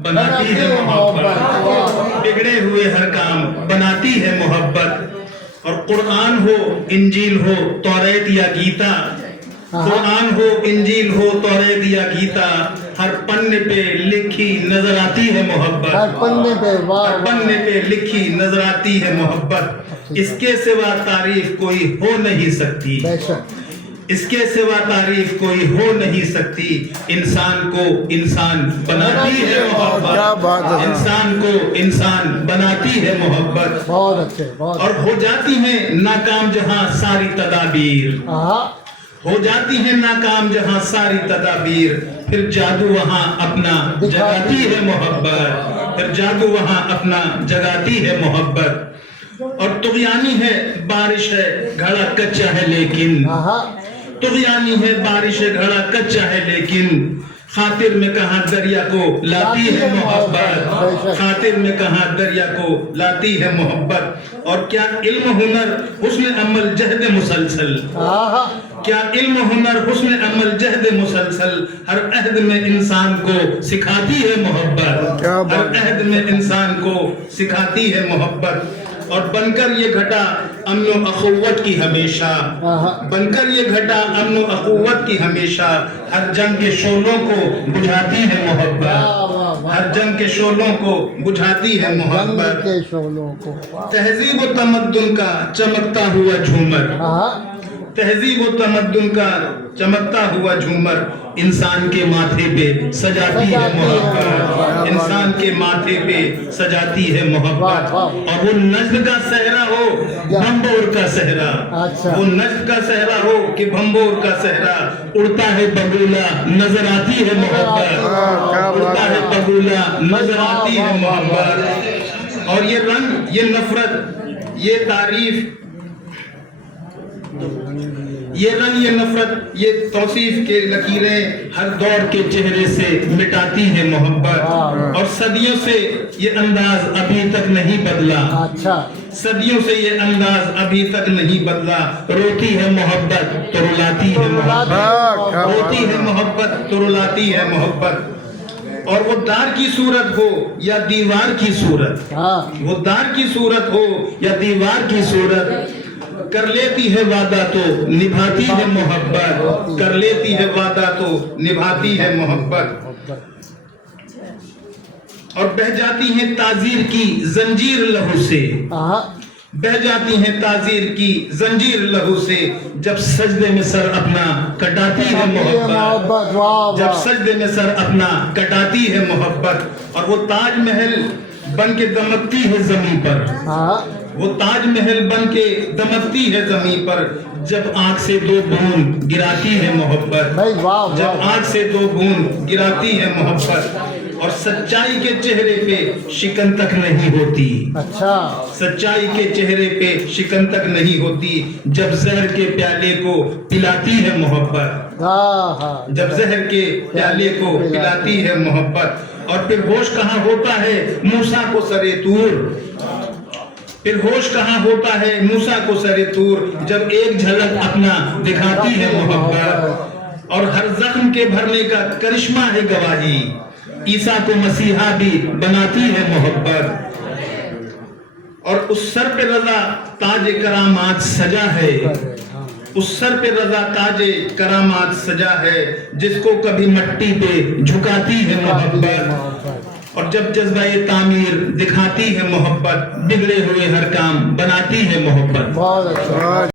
बनाती है मोहब्बत, बिगड़े हुए हर काम बनाती है मोहब्बत। और कुरान हो, इंजील हो, तौरात या गीता, कुरान हो, इंजील हो, तौरात या गीता, हर पन्ने पे लिखी नजर आती है मोहब्बत, हर पन्ने पे, वाह हर पन्ने पे लिखी नजर आती है मोहब्बत। इसके सिवा तारीफ कोई हो नहीं सकती, बेशक इसके सिवा तारीफ कोई हो नहीं सकती। इंसान को इंसान बनाती है क्या मोहब्बत, बात है। इंसान को इंसान बनाती है मोहब्बत। बहुत अच्छे, बहुत और हो जाती है नाकाम जहां सारी तदाबीर, हाँ हो जाती है नाकाम जहां सारी तदाबीर, फिर जादू वहां अपना जगाती है मोहब्बत, फिर जादू वहां अपना जगाती है मोहब्बत। और तुग़यानी है बारिश है घड़ा कच्चा है लेकिन, हाँ तुग़यानी है बारिश है घड़ा कच्चा है लेकिन, खातिर में कहाँ दरिया को लाती है मोहब्बत, खातिर में कहाँ दरिया को लाती है मोहब्बत। और क्या इल्म हुनर हुस्न अमल जहद मुसलसल, हाँ क्या इल्म हुनर हुस्न अमल जहद मुसलसल, हर अहद में इंसान को सिखाती है मोहब्बत, क्या हर बात है। अहद में इंसान को सिखाती है मोहब्बत। और बनकर ये घटा अमन अखुव्वत की हमेशा, बनकर ये घटा अमन अखुव्वत की हमेशा, हर जंग के शोलों को बुझाती है मोहब्बत, हर जंग के शोलों को बुझाती है जंग मोहब्बत। के शोलों को, तहजीब व तमद्दुन का चमकता हुआ झूमर, हाँ तहजीब व तमद्दुन का चमकता हुआ झूमर, इंसान के माथे पे सजाती है मोहब्बत, इंसान के माथे पे सजाती है मोहब्बत। और वो नज्द का सहरा हो भंबोर का सहरा, अच्छा। वो नज्द का सहरा हो कि भंबोर का सहरा, उड़ता है बगुला नजर आती है मोहब्बत, उड़ता है बगुला नजर आती है मोहब्बत। और ये रंग, ये नफरत, ये तारीफ, ये रंग, ये नफरत, ये तौसीफ के लकीरें हर दौर के चेहरे से मिटाती है मोहब्बत। और सदियों से ये अंदाज अभी तक नहीं बदला, अच्छा सदियों से ये अंदाज अभी तक नहीं बदला। रोती है मोहब्बत तो रुलाती है मोहब्बत, रोती है मोहब्बत तो रुलाती है मोहब्बत। और वो दार की सूरत हो या दीवार की सूरत, हाँ वो दार की सूरत हो या दीवार की सूरत, कर लेती है वादा तो निभाती है मोहब्बत, कर लेती है वादा तो निभाती है मोहब्बत। और बह जाती है ताजीर की जंजीर लहू से, हाँ बह जाती है ताजीर की जंजीर लहू से, जब सजदे में सर अपना कटाती है मोहब्बत, मोहब्बत, वाह जब वाह सजदे में सर अपना कटाती है मोहब्बत। और वो ताजमहल बन के दमकती है जमीन पर, हाँ वो ताजमहल बन के दमकती है जमीन पर, जब आंख से दो बूंद गिराती है मोहब्बत, भाई वाह जब वाह आंख से दो बूंद गिराती है मोहब्बत। और सच्चाई के चेहरे पे शिकन तक नहीं होती, अच्छा सच्चाई के चेहरे पे शिकन तक नहीं होती, जब जहर के प्याले को पिलाती है मोहब्बत, हाँ हाँ जब जहर के प्याले को पिलाती है मोहब्बत। और फिर होश कहाँ होता है मूसा को सरे तूर, फिर होश कहाँ होता है मूसा को सरे तूर, जब एक झलक अपना दिखाती है मोहब्बत। और हर जख्म के भरने का करिश्मा है गवाही, ईसा को मसीहा भी बनाती है मोहब्बत। और उस सर पे रजा ताज करामात सजा है, उस सर पे रजा ताजे करामात सजा है, जिसको कभी मट्टी पे झुकाती है मोहब्बत। और जब जज्बा-ए तामीर दिखाती है मोहब्बत, बिगड़े हुए हर काम बनाती है मोहब्बत। बहुत अच्छा।